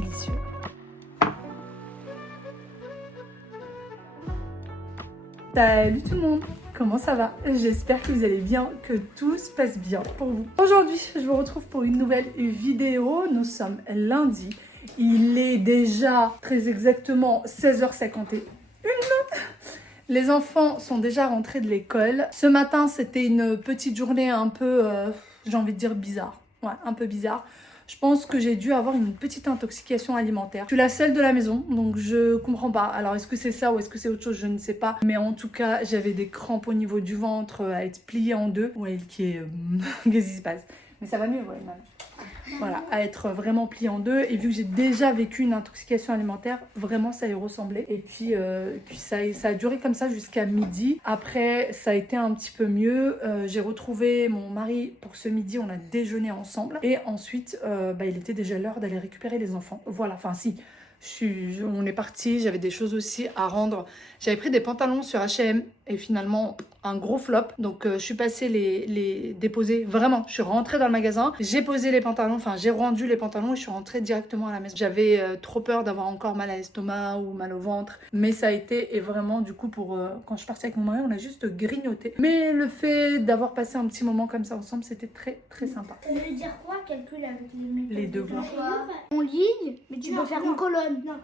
délicieux. Salut tout le monde, comment ça va? J'espère que vous allez bien, que tout se passe bien pour vous. Aujourd'hui, je vous retrouve pour une nouvelle vidéo. Nous sommes lundi. Il est déjà très exactement 16h51. Les enfants sont déjà rentrés de l'école. Ce matin, c'était une petite journée un peu, j'ai envie de dire bizarre. Ouais, un peu bizarre. Je pense que j'ai dû avoir une petite intoxication alimentaire. Je suis la seule de la maison, donc je comprends pas. Alors, est-ce que c'est ça ou est-ce que c'est autre chose? Je ne sais pas. Mais en tout cas, j'avais des crampes au niveau du ventre à être pliée en deux. Ouais, qui est... Qu'est-ce qui se passe? Mais ça va mieux, ouais, même. Voilà, à être vraiment pliée en deux. Et vu que j'ai déjà vécu une intoxication alimentaire, vraiment ça y ressemblait. Et puis ça a duré comme ça jusqu'à midi. Après, ça a été un petit peu mieux. J'ai retrouvé mon mari pour ce midi, on a déjeuné ensemble. Et ensuite, il était déjà l'heure d'aller récupérer les enfants. Voilà, enfin si, on est parti, j'avais des choses aussi à rendre. J'avais pris des pantalons sur H&M et finalement un gros flop. Donc je suis passée les déposer. Vraiment, je suis rentrée dans le magasin, j'ai posé les pantalons, enfin j'ai rendu les pantalons et je suis rentrée directement à la maison. J'avais trop peur d'avoir encore mal à l'estomac ou mal au ventre. Mais ça a été, et vraiment du coup quand je suis partie avec mon mari, on a juste grignoté. Mais le fait d'avoir passé un petit moment comme ça ensemble, c'était très très sympa. Ça veut dire quoi, calcul avec les méthodes? Les devoirs. En ligne, mais tu peux faire en colonne. Non,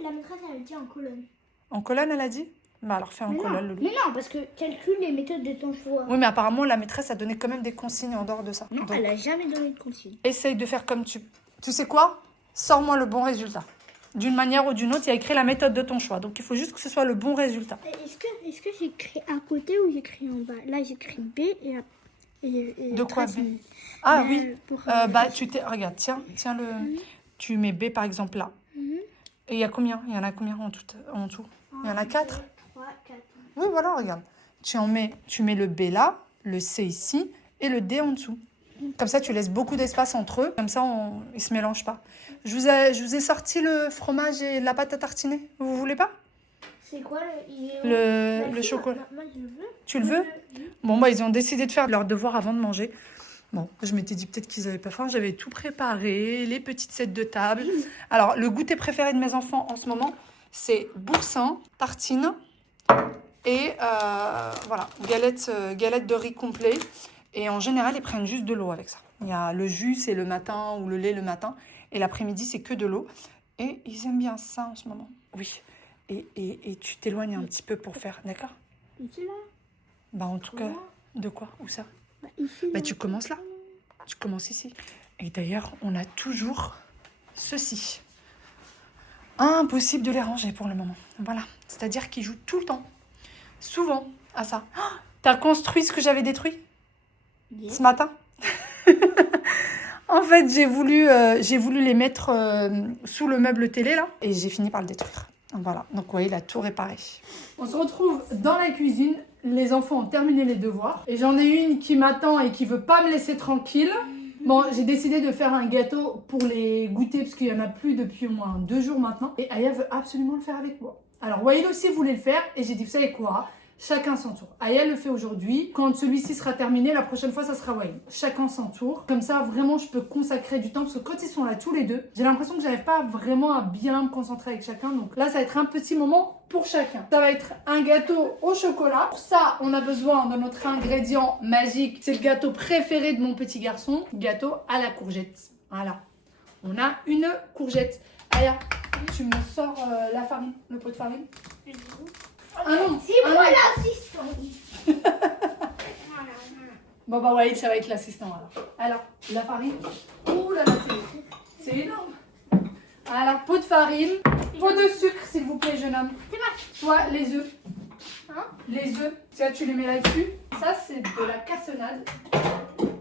la maîtresse elle dit en colonne. En colonne, elle a dit? Bah alors fais en colonne, Loulou. Mais non, parce que calcule les méthodes de ton choix. Oui, mais apparemment, la maîtresse a donné quand même des consignes en dehors de ça. Non, Donc, elle a jamais donné de consigne. essaye de faire comme tu... Tu sais quoi? Sors-moi le bon résultat. D'une manière ou d'une autre, il y a écrit la méthode de ton choix. Donc, il faut juste que ce soit le bon résultat. Est-ce que j'écris à côté ou j'écris en bas? Là, j'écris B et De quoi trace B? une- Ah Bah, oui. pour, Regarde, tiens le... Tu mets B, par exemple, là. Et il y a combien? Il y en a combien en tout? Il y en a 4? Ouais, 4. Oui, voilà, regarde. Tu mets le B là, le C ici et le D en dessous. Comme ça, tu laisses beaucoup d'espace entre eux. Comme ça, ils ne se mélangent pas. Je vous ai sorti le fromage et la pâte à tartiner. Vous voulez pas? C'est quoi le chocolat? Moi, je le veux. Tu le veux? Bon, ils ont décidé de faire leur devoir avant de manger. Bon, je m'étais dit peut-être qu'ils n'avaient pas faim. J'avais tout préparé, les petites sets de table. Alors, le goûter préféré de mes enfants en ce moment, c'est boursin, tartine et voilà, galette de riz complet. Et en général, ils prennent juste de l'eau avec ça. Il y a le jus, c'est le matin, ou le lait le matin. Et l'après-midi, c'est que de l'eau. Et ils aiment bien ça en ce moment. Oui. Et tu t'éloignes un petit peu pour faire, d'accord? Ici, là. Bah, en tout cas, de quoi? Où ça? Ici, Bah, tu commences là. Tu commences ici. Et d'ailleurs, on a toujours ceci. Impossible de les ranger pour le moment. Voilà. C'est-à-dire qu'ils jouent tout le temps, souvent, à ça. Oh, t'as construit ce que j'avais détruit ce matin? En fait, j'ai voulu les mettre sous le meuble télé, là. Et j'ai fini par le détruire. Voilà. Donc, oui, il a tout réparé. On se retrouve dans la cuisine. Les enfants ont terminé les devoirs. Et j'en ai une qui m'attend et qui veut pas me laisser tranquille. Bon, j'ai décidé de faire un gâteau pour les goûter parce qu'il n'y en a plus depuis au moins 2 jours maintenant. Et Aya veut absolument le faire avec moi. Alors, Waïl aussi voulait le faire et j'ai dit, vous savez quoi? Chacun son tour. Aya le fait aujourd'hui. Quand celui-ci sera terminé, la prochaine fois, ça sera Waïl. Chacun son tour. Comme ça, vraiment, je peux consacrer du temps. Parce que quand ils sont là tous les deux, j'ai l'impression que j'arrive pas vraiment à bien me concentrer avec chacun. Donc là, ça va être un petit moment pour chacun. Ça va être un gâteau au chocolat. Pour ça, on a besoin de notre ingrédient magique. C'est le gâteau préféré de mon petit garçon. Gâteau à la courgette. Voilà. On a une courgette. Aya, tu me sors la farine, le pot de farine. Ah non, c'est moi l'assistant. Bon, ouais, ça va être l'assistant alors. La farine. Ouh là là, c'est énorme. Alors, pot de farine, pot de sucre, s'il vous plaît, jeune homme. C'est moi. Toi, les œufs. Hein? Les œufs, ça, tu les mets là-dessus. Ça, c'est de la cassonade.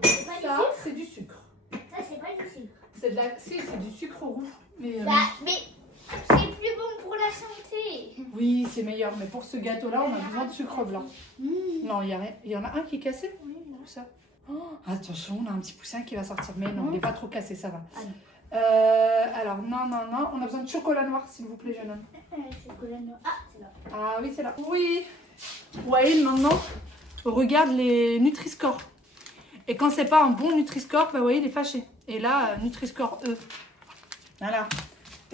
Ça, c'est du sucre. Ça, c'est pas du sucre. C'est du sucre rouge. Mais c'est plus bon pour la santé. oui, c'est meilleur. Mais pour ce gâteau-là, on a besoin de sucre blanc. Non, il y en a un qui est cassé. Oui, ça. Oh, attention, on a un petit poussin qui va sortir. Mais non, il n'est pas trop cassé, ça va. Alors, non. On a besoin de chocolat noir, s'il vous plaît, jeune homme. Chocolat noir. Ah, c'est là. Ah oui, c'est là. Oui. Ouais, maintenant, regarde les Nutri-Score. Et quand c'est pas un bon Nutri-Score, bah, vous voyez, il est fâché. Et là, Nutri-Score E. Voilà.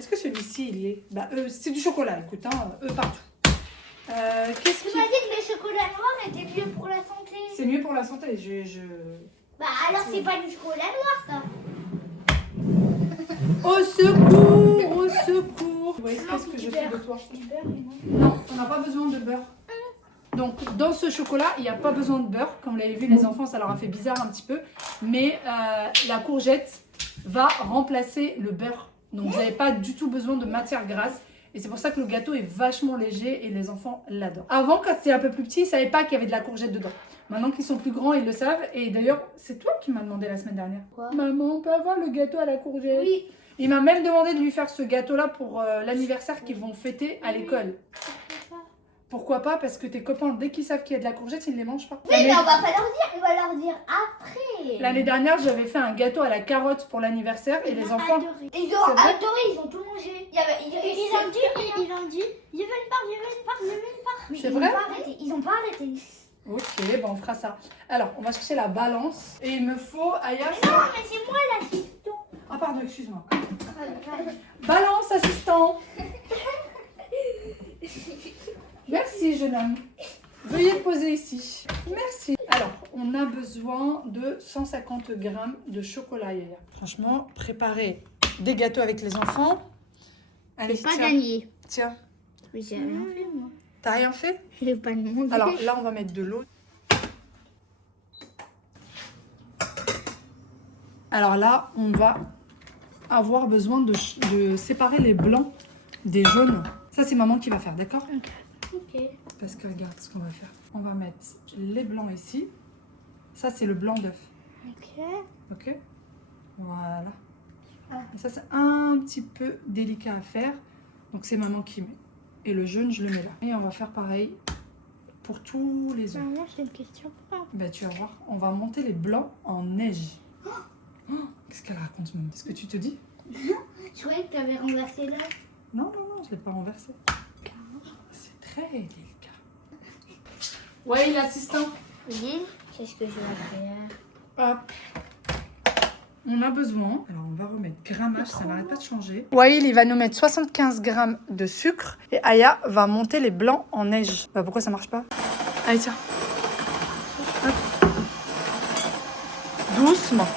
Est-ce que celui-ci, il y est? Bah, c'est du chocolat, écoute, hein, partout. Qu'est-ce Tu qui... m'as dit que les chocolats noirs étaient mieux pour la santé. C'est mieux pour la santé, Bah alors c'est pas du chocolat noir ça. Au secours, au secours. Vous voyez Non, qu'est-ce que du je fais beurre. de toi? Du beurre, non. Non, on n'a pas besoin de beurre. Donc dans ce chocolat, il n'y a pas besoin de beurre. Comme vous l'avez vu, les enfants, ça leur a fait bizarre un petit peu. Mais la courgette va remplacer le beurre. Donc vous n'avez pas du tout besoin de matière grasse. Et c'est pour ça que le gâteau est vachement léger et les enfants l'adorent. Avant, quand c'était un peu plus petit, ils ne savaient pas qu'il y avait de la courgette dedans. Maintenant qu'ils sont plus grands, ils le savent. Et d'ailleurs, c'est toi qui m'as demandé la semaine dernière. Quoi? Maman, on peut avoir le gâteau à la courgette? Oui. Il m'a même demandé de lui faire ce gâteau-là pour l'anniversaire qu'ils vont fêter à l'école. Pourquoi pas? Parce que tes copains, dès qu'ils savent qu'il y a de la courgette, ils ne les mangent pas. Oui, mais on va pas leur dire, on va leur dire après. L'année dernière, j'avais fait un gâteau à la carotte pour l'anniversaire et les enfants... Adoré. Ils C'est ont vrai adoré, ils ont tout mangé. Ils ont dit, je veux une part, je veux une part, je veux une part. Mais C'est ils vrai? ont pas arrêté, ils ont pas arrêté. Ok, bon, on fera ça. Alors, on va chercher la balance. Et il me faut, Aya... Non, mais c'est moi l'assistant. Ah pardon, excuse-moi. Balance, assistant. Merci, jeune homme. Veuillez poser ici. Merci. Alors, on a besoin de 150 grammes de chocolat, Yaya. Franchement, préparer des gâteaux avec les enfants. Allez, J'ai pas tiens. gagné. Tiens, Mais j'ai rien fait moi. t'as rien fait? Je vais pas demander. Alors là, on va mettre de l'eau. Alors là, on va avoir besoin de séparer les blancs des jaunes. Ça, c'est maman qui va faire, d'accord? Ok. Parce que regarde ce qu'on va faire. On va mettre les blancs ici. Ça, c'est le blanc d'œuf. Ok. Ok? Voilà. Et ça, c'est un petit peu délicat à faire. Donc, c'est maman qui met. Et le jaune, je le mets là. Et on va faire pareil pour tous les œufs. Maman, j'ai une question pour toi. Bah, tu vas voir. On va monter les blancs en neige. Oh, qu'est-ce qu'elle raconte, maman? Qu'est-ce que tu te dis? Je croyais que tu avais renversé là. Non, non, non, je ne l'ai pas renversé. C'est très délicat. Ouais, l'assistant. Oui. Qu'est-ce que je vais faire? Hop. On a besoin. Alors, on va remettre grammage, ça n'arrête pas de changer. Waïl, il va nous mettre 75 grammes de sucre. Et Aya va monter les blancs en neige. Bah, pourquoi ça marche pas? Allez, tiens. Hop. Doucement.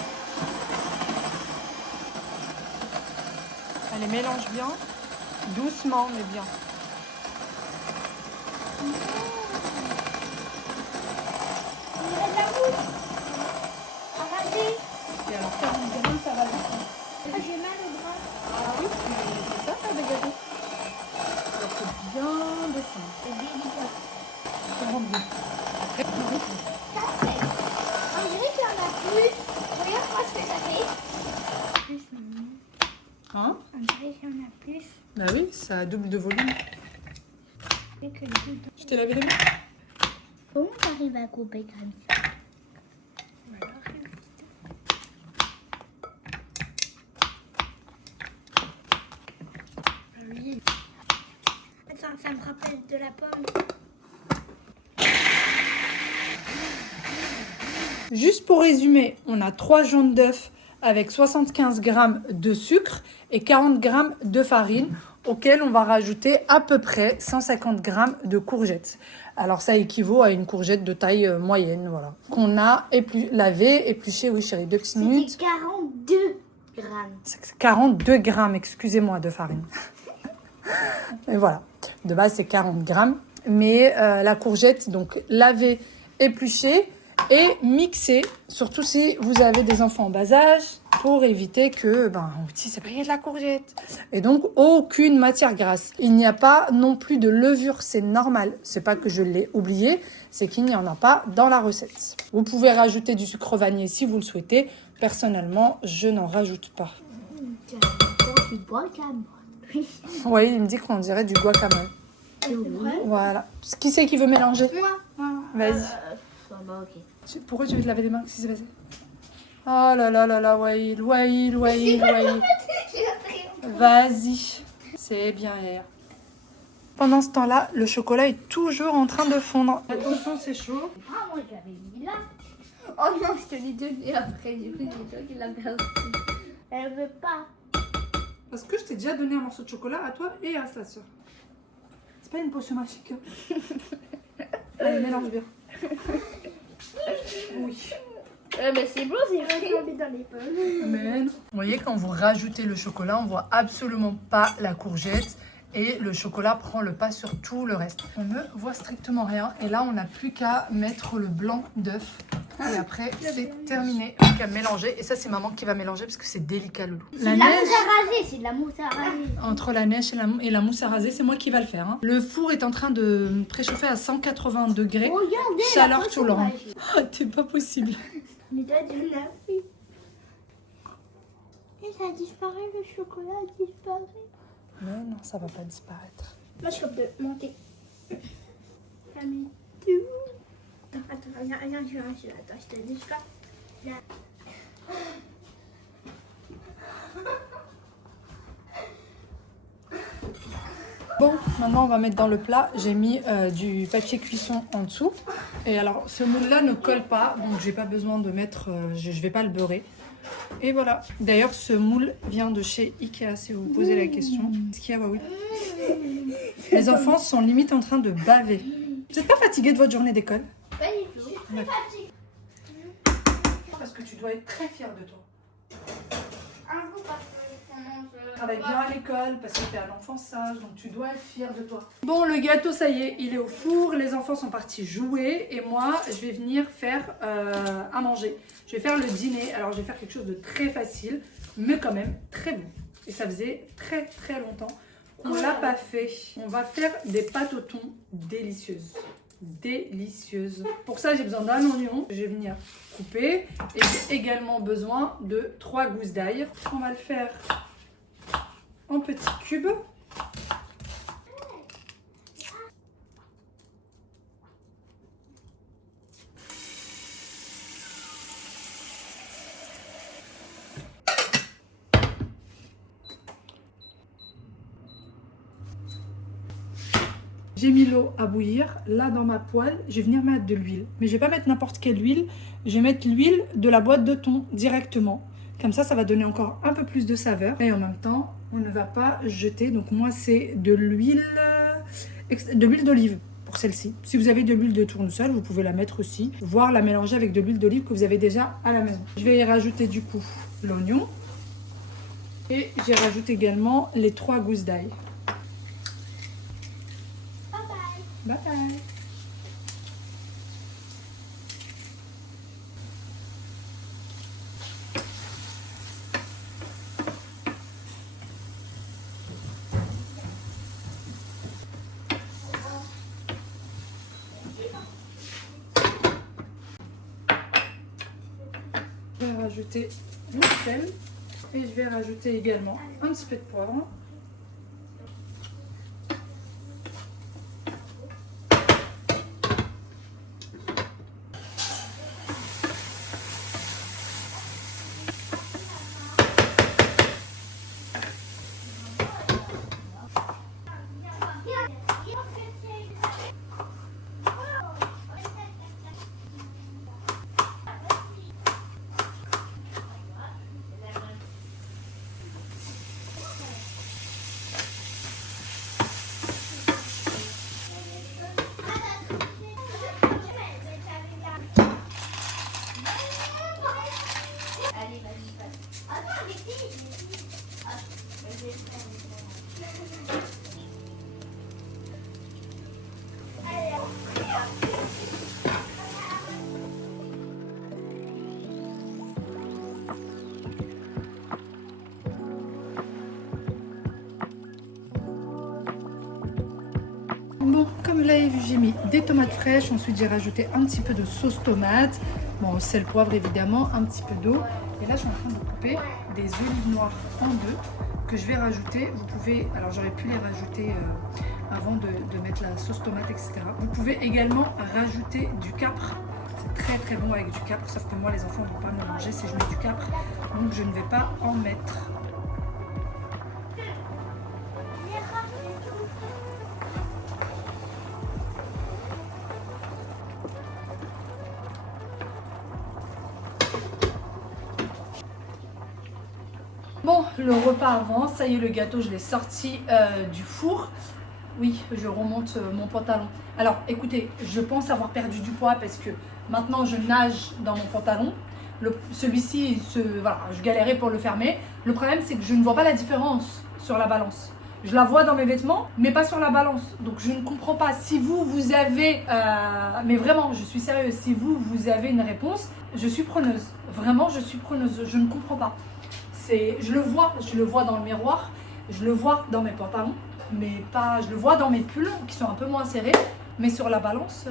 Allez, mélange bien. Doucement, mais bien. Il y a de la mousse. Arrêtez. Et alors, 40 grammes, ça va vite. Ah, j'ai mal au bras. Ah oui, c'est ça, faire des gâteaux. Il faut bien descendre. C'est délicat. 42. Ça fait. On dirait qu'il y en a plus. Regarde moi ce que ça fait. Plus, maman. Hein? On dirait qu'il y en a plus. Bah oui, ça a double de volume. Et que le double. Tu t'es lavé les mains? Comment t'arrives à couper comme ça? Oui. Attends, ça me rappelle de la pomme. Juste pour résumer, on a 3 jaunes d'œufs avec 75 grammes de sucre et 40 grammes de farine auquel on va rajouter à peu près 150 grammes de courgettes. Alors ça équivaut à une courgette de taille moyenne, voilà. Qu'on a lavé, épluché, oui chérie, 2 petites minutes. C'était 42 grammes. C'est 42 grammes, excusez-moi, de farine. Et voilà, de base c'est 40 grammes. Mais la courgette, donc lavée, épluchée et mixée, surtout si vous avez des enfants en bas âge, pour éviter que, petit, c'est pas de la courgette. Et donc, aucune matière grasse. Il n'y a pas non plus de levure, c'est normal. C'est pas que je l'ai oublié, c'est qu'il n'y en a pas dans la recette. Vous pouvez rajouter du sucre vanillé si vous le souhaitez. Personnellement, je n'en rajoute pas. Tu as encore du guacamole. Oui. Oui, il me dit qu'on dirait du guacamole. C'est vrai? Voilà. Qui c'est qui veut mélanger? Moi. Vas-y. Bah, ok. Pourquoi tu veux te laver les mains? Qu'est-ce qui s'est passé? Oh là là là là, Waïl. Vas-y. C'est bien, Yaya. Pendant ce temps-là, le chocolat est toujours en train de fondre. Attention, c'est chaud. Ah, moi j'avais mis là. Oh non, je te l'ai donné après. Du coup, c'est toi qui l'as perdu. Elle veut pas. Parce que je t'ai déjà donné un morceau de chocolat à toi et à ta soeur. C'est pas une potion magique. Allez, mélange bien. Oui. Mais c'est beau, c'est tombé dans les pommes. Mais non. Vous voyez, quand vous rajoutez le chocolat, on voit absolument pas la courgette. Et le chocolat prend le pas sur tout le reste. On ne voit strictement rien. Et là, on n'a plus qu'à mettre le blanc d'œuf. Et après, c'est terminé. Plus qu'à mélanger. Et ça, c'est maman qui va mélanger parce que c'est délicat, Loulou. C'est de la mousse à raser, c'est de la mousse à raser. Entre la neige et la mousse à raser, c'est moi qui va le faire. Hein. Le four est en train de préchauffer à 180 degrés. Regardez, Chaleur tout le long. Oh, c'est pas possible. Mais t'as dit la fille. Et ça a disparu, le chocolat a disparu. Mais non, ça va pas disparaître. Moi, je peux monter. Attends, regarde, je vais ranger là. Attends, je te dis pas. Là. Bon, maintenant on va mettre dans le plat. J'ai mis du papier cuisson en dessous. Et alors, ce moule-là ne colle pas, donc j'ai pas besoin de mettre. Je vais pas le beurrer. Et voilà. D'ailleurs, ce moule vient de chez Ikea, si vous vous posez la question. Est-ce qu'il y a oui. Les enfants sont limite en train de baver. Vous n'êtes pas fatigué de votre journée d'école? Pas du tout. Je suis fatiguée. Parce que tu dois être très fière de toi. Un coup, parce que Tu travailles bien à l'école, parce que tu es un enfant sage, donc tu dois être fière de toi. Bon, le gâteau, ça y est, il est au four. Les enfants sont partis jouer. Et moi, je vais venir faire à manger. Je vais faire le dîner. Alors, je vais faire quelque chose de très facile, mais quand même très bon. Et ça faisait très très longtemps qu'on ne l'a pas fait. On va faire des pâtes au thon délicieuses. Délicieuses. Pour ça, j'ai besoin d'un oignon. Je vais venir couper. Et j'ai également besoin de 3 gousses d'ail. On va le faire en petits cubes. J'ai mis l'eau à bouillir. Là, dans ma poêle, je vais venir mettre de l'huile. Mais je vais pas mettre n'importe quelle huile. Je vais mettre l'huile de la boîte de thon directement. Comme ça va donner encore un peu plus de saveur. Et en même temps, on ne va pas jeter. Donc moi, c'est de l'huile d'olive pour celle-ci. Si vous avez de l'huile de tournesol, vous pouvez la mettre aussi. Voire la mélanger avec de l'huile d'olive que vous avez déjà à la maison. Je vais y rajouter du coup l'oignon. Et j'y rajoute également les 3 gousses d'ail. Bye bye. Je vais rajouter du sel et je vais rajouter également un petit peu de poivre. Bon, comme vous l'avez vu, j'ai mis des tomates fraîches. Ensuite, j'ai rajouté un petit peu de sauce tomate. Bon, sel, poivre évidemment, un petit peu d'eau. Et là, je suis en train de couper des olives noires en deux que je vais rajouter. Vous pouvez, alors j'aurais pu les rajouter avant de mettre la sauce tomate, etc. Vous pouvez également rajouter du capre. C'est très très bon avec du capre, sauf que moi, les enfants ne vont pas me manger si je mets du capre. Donc, je ne vais pas en mettre. Bon, le repas avance. Ça y est, le gâteau, je l'ai sorti du four. Oui, je remonte mon pantalon. Alors, écoutez, je pense avoir perdu du poids parce que maintenant, je nage dans mon pantalon. Celui-ci, voilà, je galérais pour le fermer. Le problème, c'est que je ne vois pas la différence sur la balance. Je la vois dans mes vêtements, mais pas sur la balance. Donc, je ne comprends pas. Si vous avez... mais vraiment, je suis sérieuse. Si vous avez une réponse, je suis preneuse. Vraiment, je suis preneuse. Je ne comprends pas. Je le vois dans le miroir. Je le vois dans mes pantalons. Mais pas... Je le vois dans mes pulls qui sont un peu moins serrés. Mais sur la balance,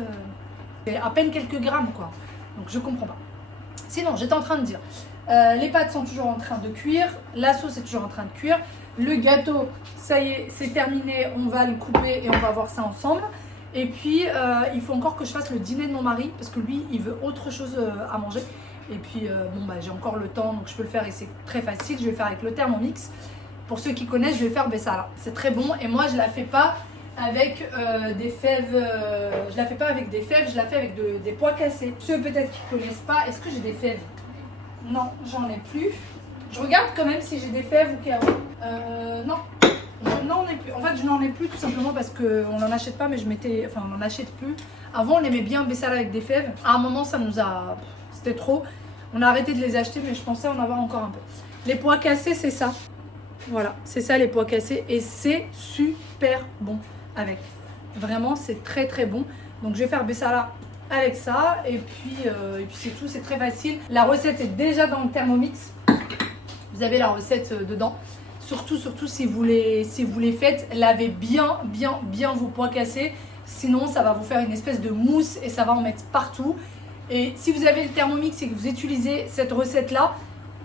c'est à peine quelques grammes, quoi. Donc, je comprends pas. Sinon, j'étais en train de dire... les pâtes sont toujours en train de cuire. La sauce est toujours en train de cuire. Le gâteau, ça y est, c'est terminé. On va le couper et on va voir ça ensemble. Et puis, il faut encore que je fasse le dîner de mon mari parce que lui, il veut autre chose à manger. Et puis, bon, bah, j'ai encore le temps, donc je peux le faire et c'est très facile. Je vais le faire avec le Thermomix. Pour ceux qui connaissent, je vais faire ça. C'est très bon. Et moi, je la fais pas avec des fèves. Je la fais pas avec des fèves, je la fais avec des pois cassés. Ceux peut-être qui connaissent pas, est-ce que j'ai des fèves? Non, j'en ai plus. Je regarde quand même si j'ai des fèves ou carreaux. Non, je n'en ai plus. En fait, je n'en ai plus tout simplement parce qu'on n'en achète pas, mais on n'en achète plus. Avant, on aimait bien Bessala avec des fèves. À un moment, c'était trop. On a arrêté de les acheter, mais je pensais en avoir encore un peu. Les pois cassés, c'est ça. Voilà, c'est ça les pois cassés. Et c'est super bon avec. Vraiment, c'est très très bon. Donc, je vais faire Bessala avec ça. Et puis c'est tout, c'est très facile. La recette est déjà dans le Thermomix. Vous avez la recette dedans. Surtout si vous les faites, lavez bien vos pois cassés. Sinon, ça va vous faire une espèce de mousse et ça va en mettre partout. Et si vous avez le Thermomix et que vous utilisez cette recette-là,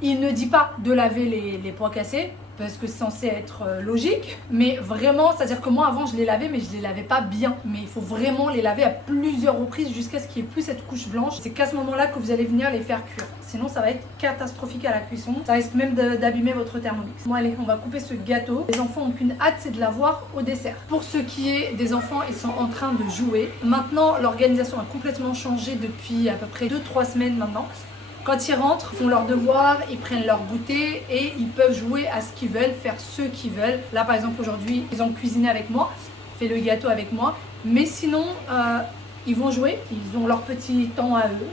il ne dit pas de laver les pois cassés parce que c'est censé être logique. Mais vraiment, c'est-à-dire que moi, avant, je les lavais, mais je les lavais pas bien. Mais il faut vraiment les laver à plusieurs reprises jusqu'à ce qu'il n'y ait plus cette couche blanche. C'est qu'à ce moment-là que vous allez venir les faire cuire. Sinon, ça va être catastrophique à la cuisson. Ça risque même d'abîmer votre Thermomix. Bon, allez, on va couper ce gâteau. Les enfants n'ont qu'une hâte, c'est de l'avoir au dessert. Pour ce qui est des enfants, ils sont en train de jouer. Maintenant, l'organisation a complètement changé depuis à peu près 2-3 semaines maintenant. Quand ils rentrent, ils font leurs devoirs, ils prennent leur goûter et ils peuvent jouer à ce qu'ils veulent, faire ce qu'ils veulent. Là, par exemple, aujourd'hui, ils ont cuisiné avec moi, fait le gâteau avec moi. Mais sinon, ils vont jouer, ils ont leur petit temps à eux.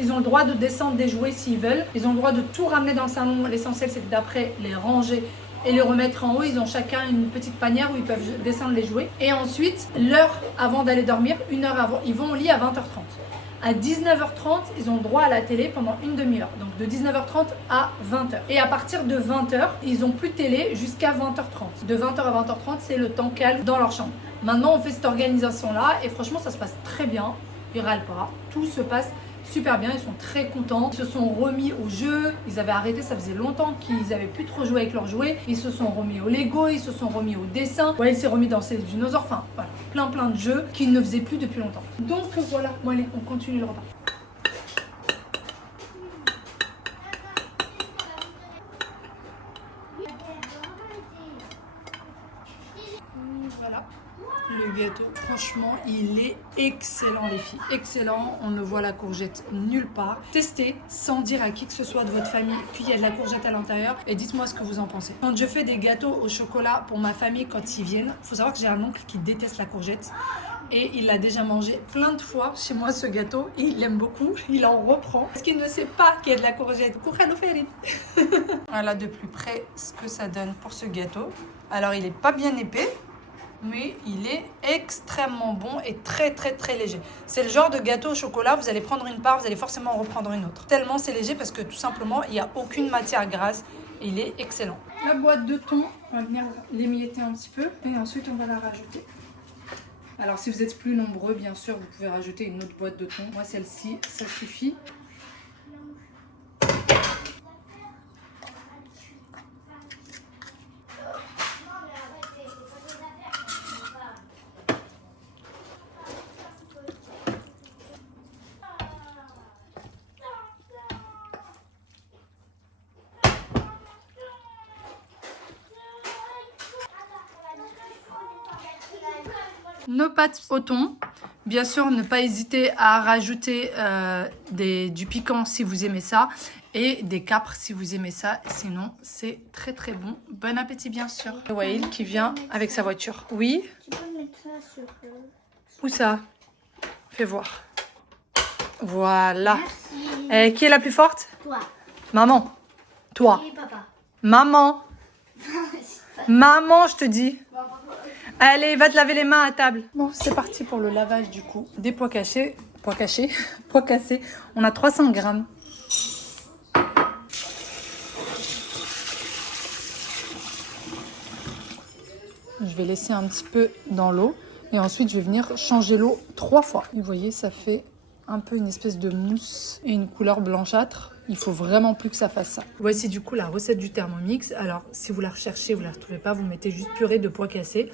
Ils ont le droit de descendre des jouets s'ils veulent. Ils ont le droit de tout ramener dans le salon. L'essentiel, c'est que d'après, les ranger et les remettre en haut. Ils ont chacun une petite panière où ils peuvent descendre les jouets. Et ensuite, l'heure avant d'aller dormir, 1 heure avant, ils vont au lit à 20h30. À 19h30, ils ont le droit à la télé pendant une demi-heure. Donc de 19h30 à 20h. Et à partir de 20h, ils n'ont plus de télé jusqu'à 20h30. De 20h à 20h30, c'est le temps calme dans leur chambre. Maintenant, on fait cette organisation-là et franchement, ça se passe très bien. Ils râlent pas. Tout se passe super bien. Ils sont très contents. Ils se sont remis au jeu. Ils avaient arrêté, ça faisait longtemps qu'ils n'avaient plus trop joué avec leurs jouets. Ils se sont remis au Lego, ils se sont remis au dessin. Ouais, il s'est remis dans ses dinosaures. Enfin, voilà, plein de jeux qu'ils ne faisaient plus depuis longtemps. Donc voilà, bon allez, on continue le repas. Voilà. Le gâteau, franchement, il est excellent les filles, excellent, on ne voit la courgette nulle part. Testez sans dire à qui que ce soit de votre famille qu'il y a de la courgette à l'intérieur et dites-moi ce que vous en pensez. Quand je fais des gâteaux au chocolat pour ma famille quand ils viennent, il faut savoir que j'ai un oncle qui déteste la courgette et il l'a déjà mangé plein de fois chez moi ce gâteau et il l'aime beaucoup, il en reprend parce qu'il ne sait pas qu'il y a de la courgette. Voilà de plus près ce que ça donne pour ce gâteau. Alors il n'est pas bien épais, mais il est extrêmement bon et très léger. C'est le genre de gâteau au chocolat, vous allez prendre une part, vous allez forcément en reprendre une autre. Tellement c'est léger parce que tout simplement, il n'y a aucune matière grasse et il est excellent. La boîte de thon, on va venir l'émietter un petit peu et ensuite on va la rajouter. Alors si vous êtes plus nombreux, bien sûr, vous pouvez rajouter une autre boîte de thon. Moi celle-ci, ça suffit. Nos pâtes au thon, Bien sûr, ne pas hésiter à rajouter du piquant si vous aimez ça et des capres si vous aimez ça. Sinon, c'est très très bon. Bon appétit, bien sûr. Wael qui vient avec sa voiture. Oui? Tu peux mettre ça sur... Où ça? Fais voir. Voilà. Merci. Qui est la plus forte? Toi. Maman. Toi. Et papa. Maman. Maman, je te dis. Allez, va te laver les mains à table. Bon, c'est parti pour le lavage du coup. Des pois cachés. Pois cachés. Pois cassés. On a 300 grammes. Je vais laisser un petit peu dans l'eau. Et ensuite, je vais venir changer l'eau 3 fois. Et vous voyez, ça fait un peu une espèce de mousse et une couleur blanchâtre. Il faut vraiment plus que ça fasse ça. Voici du coup la recette du Thermomix. Alors, si vous la recherchez, vous ne la retrouvez pas, vous mettez juste purée de pois cassés.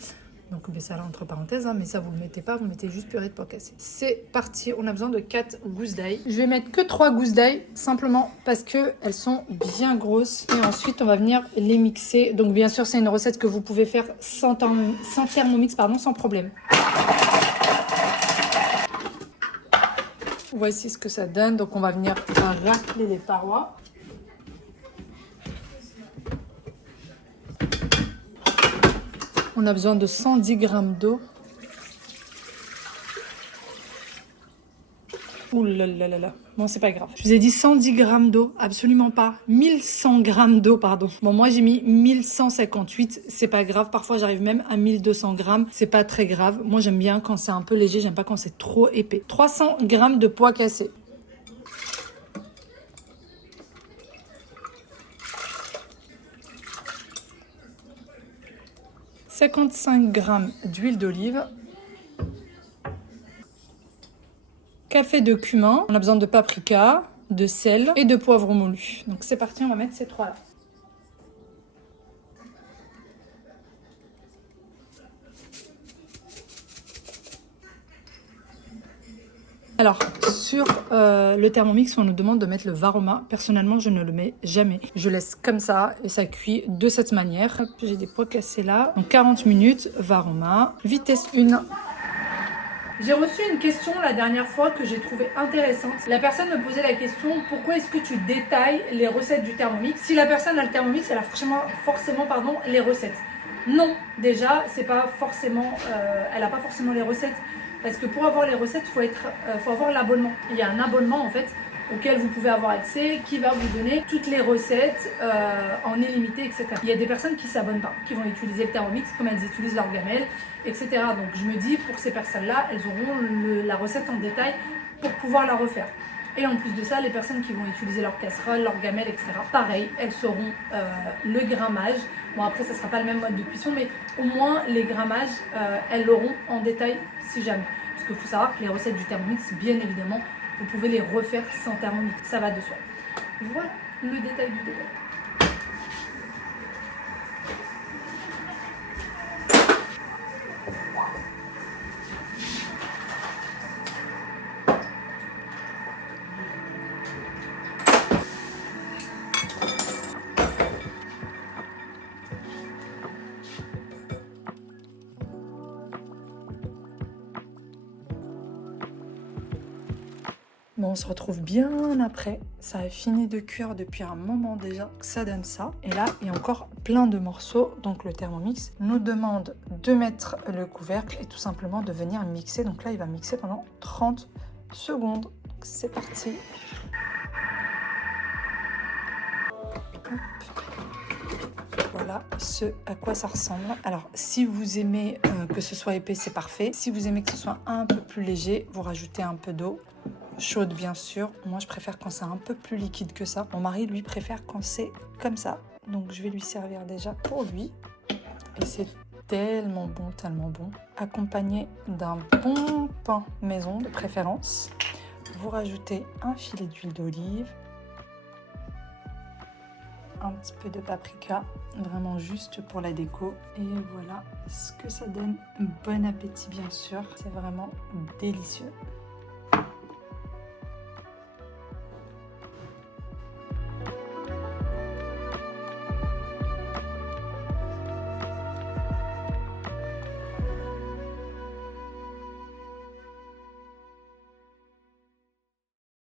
Donc, ça là entre parenthèses, hein, mais ça vous ne le mettez pas, vous mettez juste purée de pois cassés. C'est parti, on a besoin de 4 gousses d'ail. Je vais mettre que 3 gousses d'ail, simplement parce qu'elles sont bien grosses. Et ensuite, on va venir les mixer. Donc, bien sûr, c'est une recette que vous pouvez faire sans Thermomix, sans problème. Voici ce que ça donne. Donc, on va venir racler les parois. On a besoin de 110 g d'eau. Ouh là là là là. Bon, c'est pas grave. Je vous ai dit 110 g d'eau, absolument pas. 1100 g d'eau, pardon. Bon, moi, j'ai mis 1158. C'est pas grave. Parfois, j'arrive même à 1200 g. C'est pas très grave. Moi, j'aime bien quand c'est un peu léger. J'aime pas quand c'est trop épais. 300 g de pois cassés. « 55 g d'huile d'olive. Café de cumin. On a besoin de paprika, de sel et de poivre moulu. Donc c'est parti, on va mettre ces 3-là. Alors, sur le Thermomix, on nous demande de mettre le Varoma. Personnellement, je ne le mets jamais. Je laisse comme ça et ça cuit de cette manière. J'ai des pois cassés là. Donc 40 minutes, Varoma. Vitesse 1. J'ai reçu une question la dernière fois que j'ai trouvée intéressante. La personne me posait la question, pourquoi est-ce que tu détailles les recettes du Thermomix? Si la personne a le Thermomix, elle a forcément les recettes. Non, déjà, c'est pas forcément, elle n'a pas forcément les recettes. Parce que pour avoir les recettes, il faut avoir l'abonnement. Il y a un abonnement en fait auquel vous pouvez avoir accès, qui va vous donner toutes les recettes en illimité, etc. Il y a des personnes qui ne s'abonnent pas, qui vont utiliser le Thermomix comme elles utilisent leur gamelle, etc. Donc je me dis, pour ces personnes-là, elles auront la recette en détail pour pouvoir la refaire. Et en plus de ça, les personnes qui vont utiliser leur casserole, leur gamelle, etc. Pareil, elles sauront le grammage. Bon après, ça ne sera pas le même mode de cuisson, mais au moins les grammages, elles l'auront en détail si jamais. Parce qu'il faut savoir que les recettes du Thermomix, bien évidemment, vous pouvez les refaire sans Thermomix. Ça va de soi. Voilà le détail du détail. Bon, on se retrouve bien après. Ça a fini de cuire depuis un moment déjà. Ça donne ça. Et là, il y a encore plein de morceaux. Donc le Thermomix nous demande de mettre le couvercle et tout simplement de venir mixer. Donc là, il va mixer pendant 30 secondes. Donc c'est parti. Hop. Voilà ce à quoi ça ressemble. Alors, si vous aimez que ce soit épais, c'est parfait. Si vous aimez que ce soit un peu plus léger, vous rajoutez un peu d'eau. Chaude bien sûr, moi je préfère quand c'est un peu plus liquide que ça. Mon mari lui préfère quand c'est comme ça, donc je vais lui servir déjà pour lui. Et c'est tellement bon, accompagné d'un bon pain maison de préférence. Vous rajoutez un filet d'huile d'olive, un petit peu de paprika, vraiment juste pour la déco. Et voilà ce que ça donne. Bon appétit bien sûr, c'est vraiment délicieux.